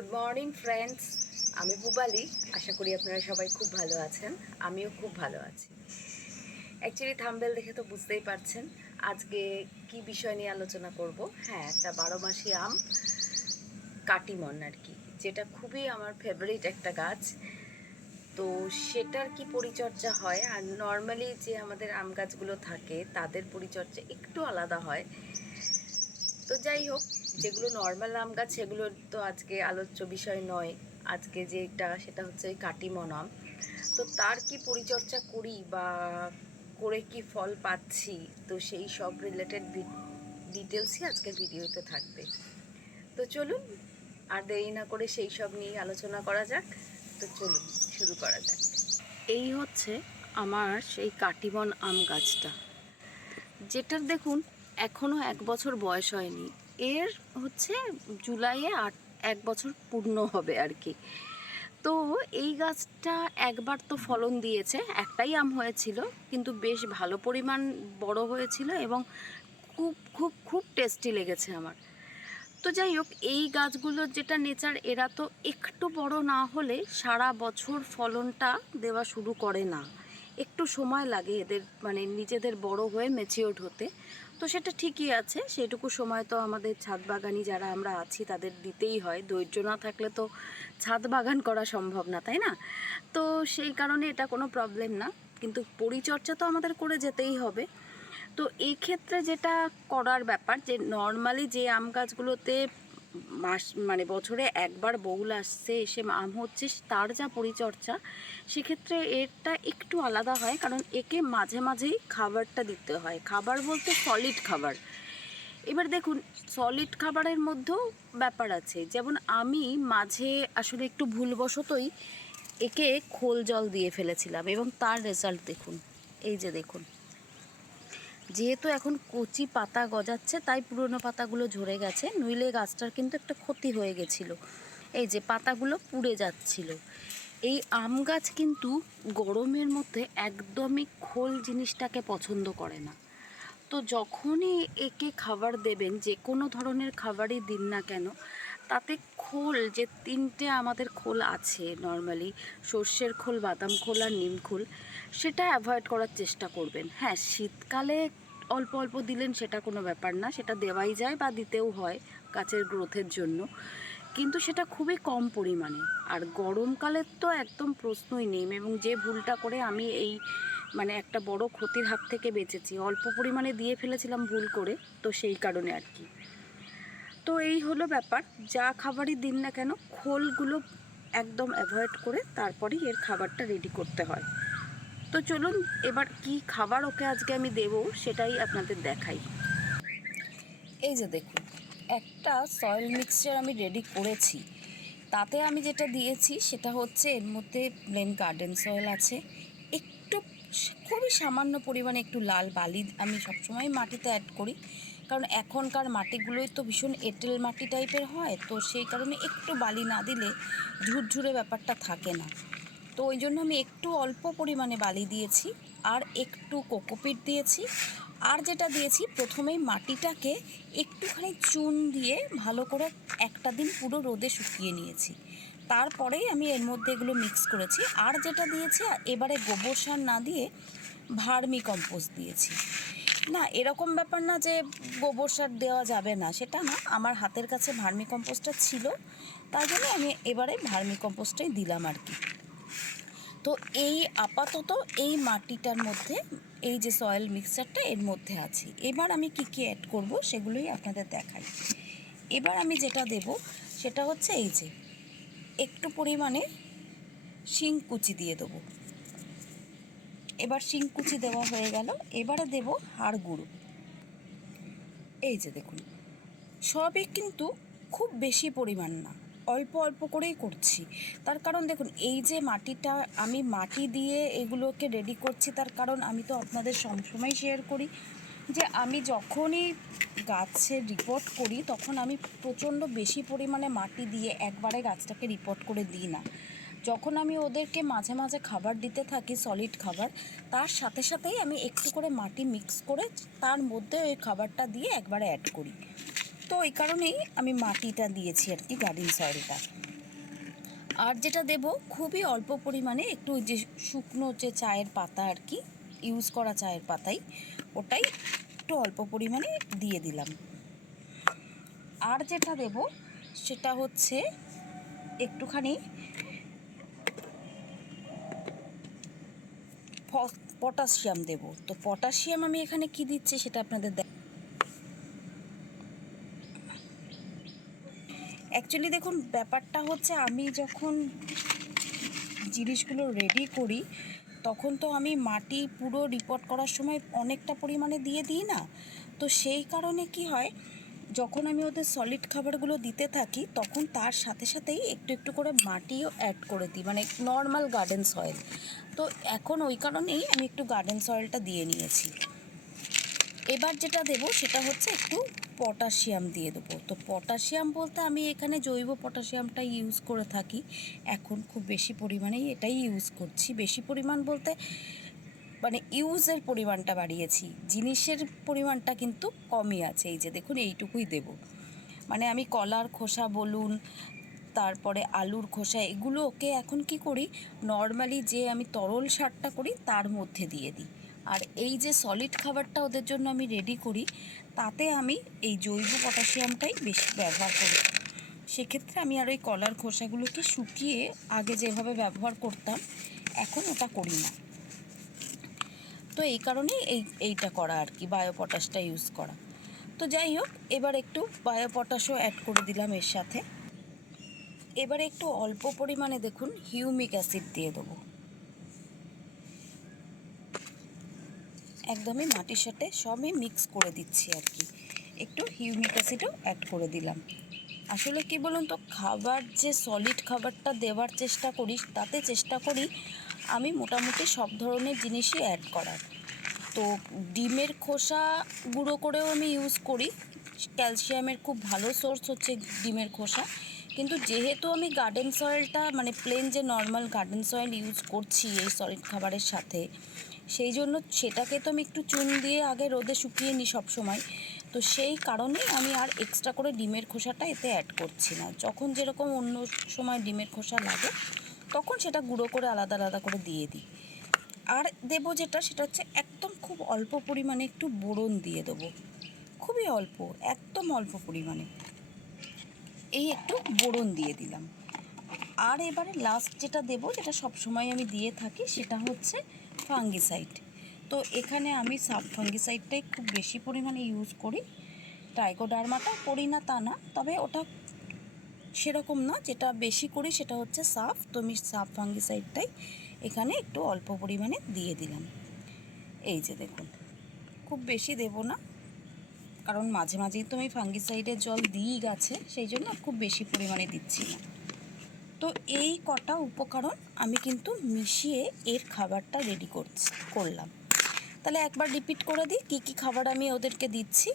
Good morning friends, আমি পুবালি। আশা করি আপনারা সবাই খুব ভালো আছেন। আমিও খুব ভালো আছি। অ্যাকচুয়ালি থাম্বনেল দেখে তো বুঝতেই পারছেন আজকে কি বিষয় নিয়ে আলোচনা করব। হ্যাঁ, একটা 12 মাসি আম, কাটিমন আর কি, যেটা খুবই আমার ফেভারিট একটা গাছ। তো সেটার কি পরিচর্যা হয়, আর নর্মালি যে আমাদের আম গাছগুলো থাকে তাদের পরিচর্যা একটু আলাদা হয়। তো যাই হোক, যেগুলো নর্মাল আম গাছ সেগুলো তো আজকে আলোচ্য বিষয় নয়। আজকে যেটা সেটা হচ্ছে ওই কাটিমন আম। তো তার কি পরিচর্যা করি বা করে কি ফল পাচ্ছি, তো সেই সব রিলেটেড ডিটেলসই আজকের ভিডিওতে থাকবে। তো চলুন আর দেরি না করে সেই সব নিয়ে আলোচনা করা যাক। তো চলুন শুরু করা যাক। এই হচ্ছে আমার সেই কাটিমন আম গাছটা, যেটার দেখুন এখনও 1 বছর বয়স হয়নি। এর হচ্ছে জুলাইয়ে 1 বছর পূর্ণ হবে আর কি। তো এই গাছটা একবার তো ফলন দিয়েছে, একটাই আম হয়েছিল, কিন্তু বেশ ভালো পরিমাণ বড় হয়েছিল এবং খুব খুব খুব টেস্টি লেগেছে আমার। তো যাই হোক, এই গাছগুলোর যেটা নেচার, এরা তো একটু বড় না হলে সারা বছর ফলনটা দেওয়া শুরু করে না। একটু সময় লাগে এদের মানে নিজেদের বড় হয়ে ম্যাচিওর্ড হতে। তো সেটা ঠিকই আছে, সেটুকু সময় তো আমাদের ছাদ বাগানি যারা আমরা আছি তাদের দিতেই হয়। ধৈর্য না থাকলে তো ছাদ বাগান করা সম্ভব না, তাই না? তো সেই কারণে এটা কোনো প্রবলেম না, কিন্তু পরিচর্যা তো আমাদের করে যেতেই হবে। তো এই ক্ষেত্রে যেটা করার ব্যাপার, যে নর্মালি যে আম গাছগুলোতে মানে বছরে একবার বউল আসছে, এসে আম হচ্ছে, তার যা পরিচর্যা, সেক্ষেত্রে এরটা একটু আলাদা হয়। কারণ একে মাঝে মাঝেই খাবারটা দিতে হয়। খাবার বলতে সলিড খাবার। এবার দেখুন, সলিড খাবারের মধ্যেও ব্যাপার আছে। যেমন আমি মাঝে আসলে একটু ভুলবশতই একে খোল জল দিয়ে ফেলেছিলাম, এবং তার রেজাল্ট দেখুন। এই যে দেখুন, যেহেতু এখন কচি পাতা গজাচ্ছে তাই পুরনো পাতাগুলো ঝরে গেছে, নইলে গাছটার কিন্তু একটা ক্ষতি হয়ে গেছিলো। এই যে পাতাগুলো পুড়ে যাচ্ছিল। এই আম গাছ কিন্তু গরমের মধ্যে একদমই খোল জিনিসটাকে পছন্দ করে না। তো যখনই একে খাবার দেবেন, যে কোনো ধরনের খাবারই দিন না কেন, তাতে খোল, যে 3টে আমাদের খোল আছে নর্মালি, সর্ষের খোল, বাদাম খোল আর নিম খোল, সেটা অ্যাভয়েড করার চেষ্টা করবেন। হ্যাঁ, শীতকালে অল্প অল্প দিলেন সেটা কোনো ব্যাপার না, সেটা দেওয়াই যায় বা দিতেও হয় গাছের গ্রোথের জন্য, কিন্তু সেটা খুবই কম পরিমাণে। আর গরমকালের তো একদম প্রশ্নই নেই। এবং যে ভুলটা করে আমি এই মানে একটা বড় ক্ষতির হাত থেকে বেঁচেছি, অল্প পরিমাণে দিয়ে ফেলেছিলাম ভুল করে, তো সেই কারণে আর কি। তো এই হলো ব্যাপার, যা খাবারই দিন না কেন খোলগুলো একদম অ্যাভয়েড করে তারপরেই এর খাবারটা রেডি করতে হয়। তো চলুন এবার কি খাবার ওকে আজকে আমি দেব সেটাই আপনাদের দেখাই। এই যে দেখুন, একটা সয়েল মিক্সচার আমি রেডি করেছি। তাতে আমি যেটা দিয়েছি সেটা হচ্ছে, এর মধ্যে প্লেন গার্ডেন সয়েল আছে, একটু খুবই সামান্য পরিমাণে একটু লাল বালি আমি সবসময় মাটিতে অ্যাড করি। কারণ এখনকার মাটিগুলোই তো ভীষণ এঁটেল মাটি টাইপের হয়, তো সেই কারণে একটু বালি না দিলে ঝুরঝুরে ব্যাপারটা থাকে না। তো ওই জন্য আমি একটু অল্প পরিমাণে বালি দিয়েছি, আর একটু কোকোপিট দিয়েছি। আর যেটা দিয়েছি, প্রথমেই মাটিটাকে একটুখানি চুন দিয়ে ভালো করে একটা দিন পুরো রোদে শুকিয়ে নিয়েছি। তারপরেই আমি এর মধ্যে এগুলো মিক্স করেছি। আর যেটা দিয়েছি, এবারে গোবর সার না দিয়ে ভার্মি কম্পোস্ট দিয়েছি। না, এরকম ব্যাপার না যে গোবর সার দেওয়া যাবে না, সেটা না, আমার হাতের কাছে ভার্মি কম্পোস্টটা ছিল, তাই জন্য আমি এবারে ভার্মি কম্পোস্টটাই দিলাম আর কি। তো এই আপাতত এই মাটিটার মধ্যে এই যে সয়েল মিক্সচারটা এর মধ্যে আছে। এবার আমি কি কি অ্যাড করব সেগুলোই আপনাদের দেখাই। এবার আমি যেটা দেব সেটা হচ্ছে, এই যে একটু পরিমাণে শিং কুচি দিয়ে দেবো। এবার শিং কুচি দেওয়া হয়ে গেল। এবারে দেব হাড় গুঁড়ো। এই যে দেখুন, সবই কিন্তু খুব বেশি পরিমাণ না, অল্প অল্প করেই করছি। তার কারণ দেখুন, এই যে মাটিটা আমি মাটি দিয়ে এগুলোকে রেডি করছি, তার কারণ আমি তো আপনাদের সবসময় শেয়ার করি যে আমি যখনই গাছের রিপোর্ট করি তখন আমি প্রচণ্ড বেশি পরিমাণে মাটি দিয়ে একবারে গাছটাকে রিপোর্ট করে দিই না। যখন আমি ওদেরকে মাঝে মাঝে খাবার দিতে থাকি, সলিড খাবার, তার সাথে সাথেই আমি একটু করে মাটি মিক্স করে তার মধ্যে ওই খাবারটা দিয়ে একবারে অ্যাড করি। তো এই কারণেই আমি মাটিটা দিয়েছি আর কি, গার্ডেন সয়েলটা। আর যেটা দেব খুবই অল্প পরিমাণে, একটু যে শুকনো যে চায়ের পাতা আর কি, ইউজ করা চায়ের পাতাই, ওটাই একটু অল্প পরিমাণে দিয়ে দিলাম। আর যেটা দেব সেটা হচ্ছে একটুখানি পটাশিয়াম দেব। তো পটাশিয়াম আমি এখানে কি দিচ্ছি সেটা আপনাদের অ্যাকচুয়ালি দেখুন, ব্যাপারটা হচ্ছে আমি যখন জিনিসগুলো রেডি করি তখন তো আমি মাটি পুরো রিপোর্ট করার সময় অনেকটা পরিমাণে দিয়ে দিই না। তো সেই কারণে কি হয়, যখন আমি ওদের সলিড খাবারগুলো দিতে থাকি তখন তার সাথে সাথেই একটু একটু করে মাটিও অ্যাড করে দিই, মানে নর্মাল গার্ডেন সয়েল। তো এখন ওই কারণেই আমি একটু গার্ডেন সয়েলটা দিয়ে নিয়েছি। এবার যেটা দেব সেটা হচ্ছে একটু পটাশিয়াম দিয়ে দেবো। তো পটাশিয়াম বলতে আমি এখানে জৈব পটাশিয়ামটাই ইউজ করে থাকি, এখন খুব বেশি পরিমাণেই এটাই ইউজ করছি। বেশি পরিমাণ বলতে মানে ইউজের পরিমাণটা বাড়িয়েছি, জিনিসের পরিমাণটা কিন্তু কমই আছে। এই যে দেখুন, এইটুকুই দেব। মানে আমি কলার খোসা বলুন, তারপরে আলুর খোসা, এগুলো ওকে এখন কি করি, নর্মালি যে আমি তরল সারটা করি তার মধ্যে দিয়ে দিই। আর এই যে সলিড খাবারটা ওদের জন্য আমি রেডি করি, তাতে আমি এই জৈব পটাশিয়ামটাই বেশি ব্যবহার করি। সেক্ষেত্রে আমি আর ওই কলার খোসাগুলোকে শুকিয়ে আগে যেভাবে ব্যবহার করতাম এখন ওটা করি না। তো এই কারণেই এইটা করা আর কি, বায়ো পটাশটা ইউজ করা। তো যাই হোক, এবার একটু বায়ো পটাশও অ্যাড করে দিলাম এর সাথে। এবারে একটু অল্প পরিমাণে দেখুন হিউমিক অ্যাসিড দিয়ে দেবো, একদমই মাটির সাথে সবই মিক্স করে দিচ্ছি আর কি। একটু হিউমিক অ্যাসিডও অ্যাড করে দিলাম। আসলে কি বলুন তো, খাবার যে সলিড খাবারটা দেওয়ার চেষ্টা করি তাতে চেষ্টা করি আমি মোটামুটি সব ধরনের জিনিসই অ্যাড করার। তো ডিমের খোসা গুঁড়ো করেও আমি ইউজ করি, ক্যালসিয়ামের খুব ভালো সোর্স হচ্ছে ডিমের খোসা। কিন্তু যেহেতু আমি গার্ডেন সয়েলটা মানে প্লেন যে নর্মাল গার্ডেন সয়েল ইউজ করছি এই সলিড খাবারের সাথে, সেই জন্য সেটাকে তো আমি একটু চুন দিয়ে আগে রোদে শুকিয়ে নিই সবসময়। তো সেই কারণেই আমি আর এক্সট্রা করে ডিমের খোসাটা এতে অ্যাড করছি না। যখন যেরকম অন্য সময় ডিমের খোসা লাগে তখন সেটা গুঁড়ো করে আলাদা আলাদা করে দিয়ে দিই। আর দেবো যেটা সেটা হচ্ছে একদম খুব অল্প পরিমাণে একটু বোরন দিয়ে দেবো, খুবই অল্প, একদম অল্প পরিমাণে, এই একটু বোরন দিয়ে দিলাম। আর এবারে লাস্ট যেটা দেবো, যেটা সবসময় আমি দিয়ে থাকি, সেটা হচ্ছে ফাঙ্গিসাইড। তো এখানে আমি সাব ফাঙ্গিসাইডটাই খুব বেশি পরিমাণে ইউজ করি, ট্রাইকোডার্মাটা করি না তা না, তবে ওটা সেরকম না, যেটা বেশি করি সেটা হচ্ছে সাফ। তো আমি সাব ফাঙ্গিসাইডটাই এখানে একটু অল্প পরিমাণে দিয়ে দিলাম। এই যে দেখুন, খুব বেশি দেব না, কারণ মাঝে মাঝেই তো আমি ফাঙ্গিসাইডের জল দিই গাছে, সেই জন্য খুব বেশি পরিমাণে দিচ্ছি না। তো এই কটা উপকরণ আমি কিন্তু মিশিয়ে এর খাবারটা রেডি করলাম। তাহলে একবার রিপিট করে দিই কী কী খাবার আমি ওদেরকে দিচ্ছি।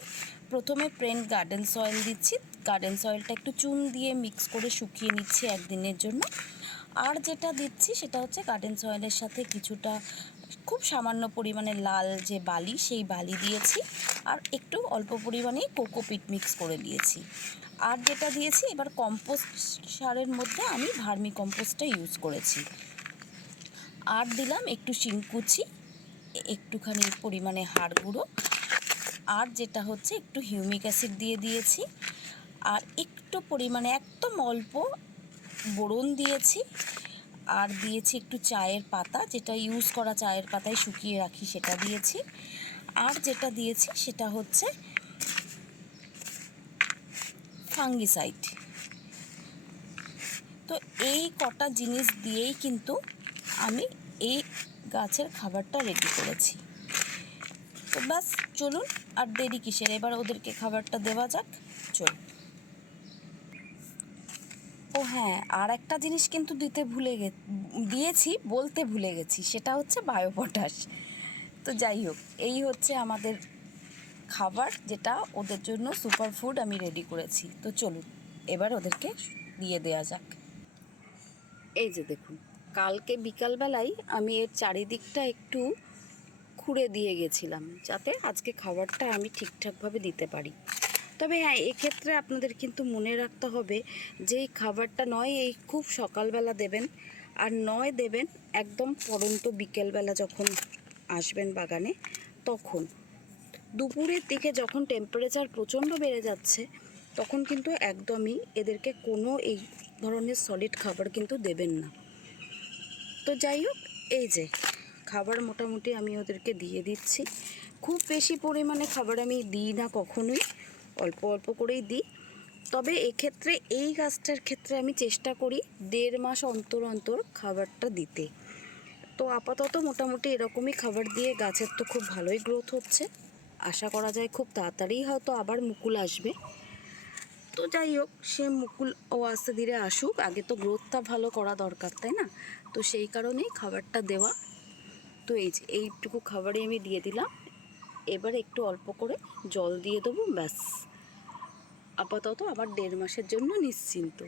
প্রথমে প্লেন গার্ডেন সয়েল দিচ্ছি, গার্ডেন সয়েলটা একটু চুন দিয়ে মিক্স করে শুকিয়ে নিচ্ছি একদিনের জন্য। আর যেটা দিচ্ছি সেটা হচ্ছে গার্ডেন সয়েলের সাথে কিছুটা খুব সামান্য পরিমাণে লাল যে বালি, সেই বালি দিয়েছি, আর একটু অল্প পরিমাণে কোকোপিট মিক্স করে দিয়েছি। আর যেটা দিয়েছি এবার কম্পোস্ট সারের মধ্যে আমি ভার্মি কম্পোস্টটা ইউজ করেছি। আর দিলাম একটু শিংকুচি, একটুখানি পরিমাণে হাড় গুঁড়ো, আর যেটা হচ্ছে একটু হিউমিক অ্যাসিড দিয়ে দিয়েছি, আর একটু পরিমাণে একদম অল্প বোরন দিয়েছি, আর দিয়েছি একটু চায়ের পাতা, যেটা ইউজ করা চায়ের পাতায় শুকিয়ে রাখি সেটা দিয়েছি। আর যেটা দিয়েছি সেটা হচ্ছে ফাঙ্গিসাইড। তো এই কটা জিনিস দিয়েই কিন্তু আমি এই গাছের খাবারটা রেডি করেছি। তো ব্যাস, চলুন আর দেরি কিসের, এবার ওদেরকে খাবারটা দেওয়া যাক, চলুন। ও হ্যাঁ, আর একটা জিনিস কিন্তু বলতে ভুলে গেছি, সেটা হচ্ছে বায়োপটাশ। তো যাই হোক, এই হচ্ছে আমাদের খাবার, যেটা ওদের জন্য সুপার ফুড আমি রেডি করেছি। তো চলুন এবার ওদেরকে দিয়ে দেওয়া যাক। এই যে দেখুন, কালকে বিকালবেলায় আমি এর চারিদিকটা একটু খুঁড়ে দিয়ে গেছিলাম, যাতে আজকে খাবারটা আমি ঠিকঠাকভাবে দিতে পারি। তবে হ্যাঁ, এক্ষেত্রে আপনাদের কিন্তু মনে রাখতে হবে যে এই খাবারটা নয় এই খুব সকালবেলা দেবেন, আর নয় দেবেন একদম পড়ন্ত বিকেলবেলা যখন আসবেন বাগানে তখন। দুপুরের দিকে যখন টেম্পারেচার প্রচণ্ড বেড়ে যাচ্ছে তখন কিন্তু একদমই এদেরকে কোনো এই ধরনের সলিড খাবার কিন্তু দেবেন না। তো যাই হোক, এই যে খাবার মোটামুটি আমি ওদেরকে দিয়ে দিচ্ছি। খুব বেশি পরিমাণে খাবার আমি দিই না কখনোই, অল্প অল্প করেই দিই। তবে এক্ষেত্রে এই গাছটার ক্ষেত্রে আমি চেষ্টা করি 1.5 মাস অন্তর অন্তর খাবারটা দিতে। তো আপাতত মোটামুটি এরকমই খাবার দিয়ে গাছের তো খুব ভালোই গ্রোথ হচ্ছে। আশা করা যায় খুব তাড়াতাড়ি হয়তো আবার মুকুল আসবে। তো যাই হোক, সে মুকুল ও আস্তে ধীরে আসুক, আগে তো গ্রোথটা ভালো করা দরকার, তাই না? তো সেই কারণেই খাবারটা দেওয়া। তো এই যে এইটুকু খাবারই আমি দিয়ে দিলাম। এবার একটু অল্প করে জল দিয়ে দেবো, ব্যাস। আপাতত আবার 1.5 মাসের জন্য নিশ্চিন্ত।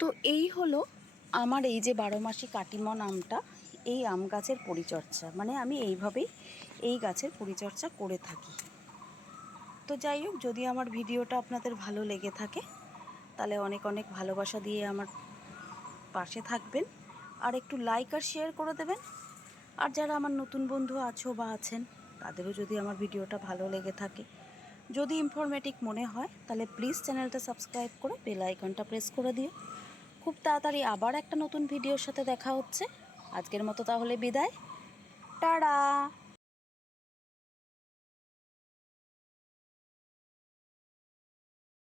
তো এই হলো আমার এই যে 12 মাসি কাটিমন আমটা, এই আম গাছের পরিচর্যা। মানে আমি এইভাবেই এই গাছের পরিচর্যা করে থাকি। তো যাই হোক, যদি আমার ভিডিওটা আপনাদের ভালো লেগে থাকে তাহলে অনেক অনেক ভালোবাসা দিয়ে আমার পাশে থাকবেন, আর একটু লাইক আর শেয়ার করে দেবেন। আর যারা আমার নতুন বন্ধু আছো বা আছেন, তাদেরও যদি আমার ভিডিওটা ভালো লেগে থাকে, যদি ইনফরমেটিভ মনে হয়, তাহলে প্লিজ চ্যানেলটা সাবস্ক্রাইব করে বেল আইকনটা প্রেস করে দিও। খুব তাড়াতাড়ি আবার একটা নতুন ভিডিওর সাথে দেখা হচ্ছে। আজকের মতো তাহলে বিদায়, টাটা।